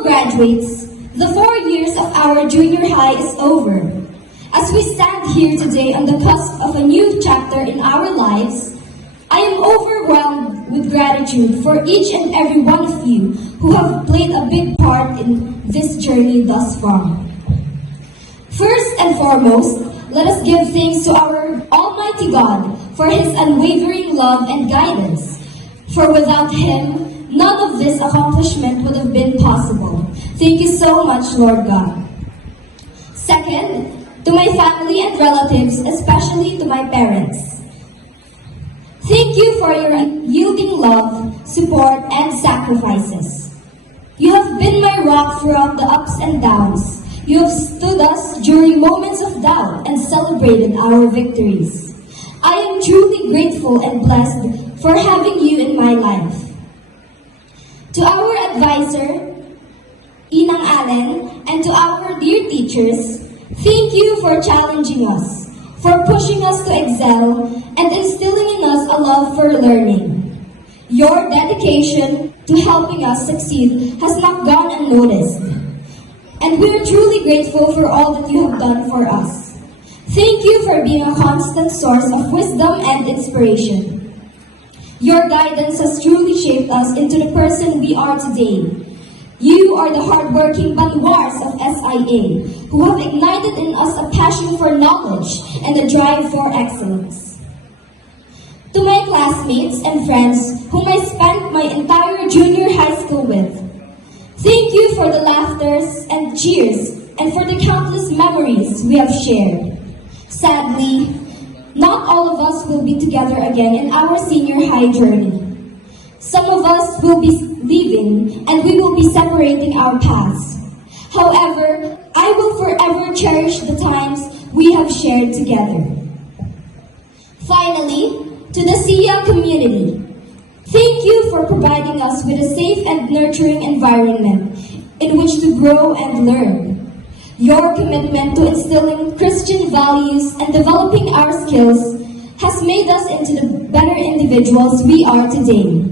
fellow graduates, the 4 years of our junior high is over. As we stand here today on the cusp of a new chapter in our lives, I am overwhelmed with gratitude for each and every one of you who have played a big part in this journey thus far. First and foremost, let us give thanks to our Almighty God for His unwavering love and guidance. For without Him, none of this accomplishment would have been possible. Thank you so much, Lord God. Second, to my family and relatives, especially to my parents. Thank you for your yielding love, support, and sacrifices. You have been my rock throughout the ups and downs. You have stood us during moments of doubt and celebrated our victories. I am truly grateful and blessed for having you in my life. To our advisor, Inang Allen, and to our dear teachers, thank you for challenging us, for pushing us to excel, and instilling in us a love for learning. Your dedication to helping us succeed has not gone unnoticed, and we are truly grateful for all that you have done for us. Thank you for being a constant source of wisdom and inspiration. Your guidance has truly shaped us into the person we are today. You are the hardworking banwars of SIA who have ignited in us a passion for knowledge and a drive for excellence. To my classmates and friends whom I spent my entire junior high school with, thank you for the laughters and cheers and for the countless memories we have shared. Sadly, not all of us will be together again in our senior high journey. Some of us will be leaving and we will be separating our paths. However, I will forever cherish the times we have shared together. Finally, to the SIA community, thank you for providing us with a safe and nurturing environment in which to grow and learn. Your commitment to instilling Christian values and developing our skills has made us into the better individuals we are today.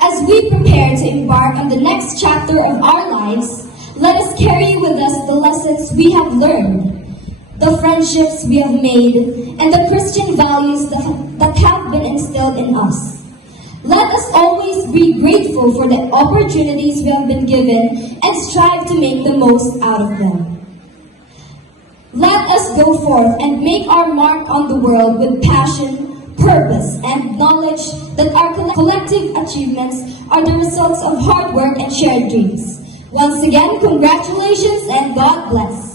As we prepare to embark on the next chapter of our lives, let us carry with us the lessons we have learned, the friendships we have made, and the Christian values that have been instilled in us. Let us always be grateful for the opportunities we have been given and strive to make the most out of them. Let us go forth and make our mark on the world with passion, purpose, and knowledge that our collective achievements are the results of hard work and shared dreams. Once again, congratulations and God bless.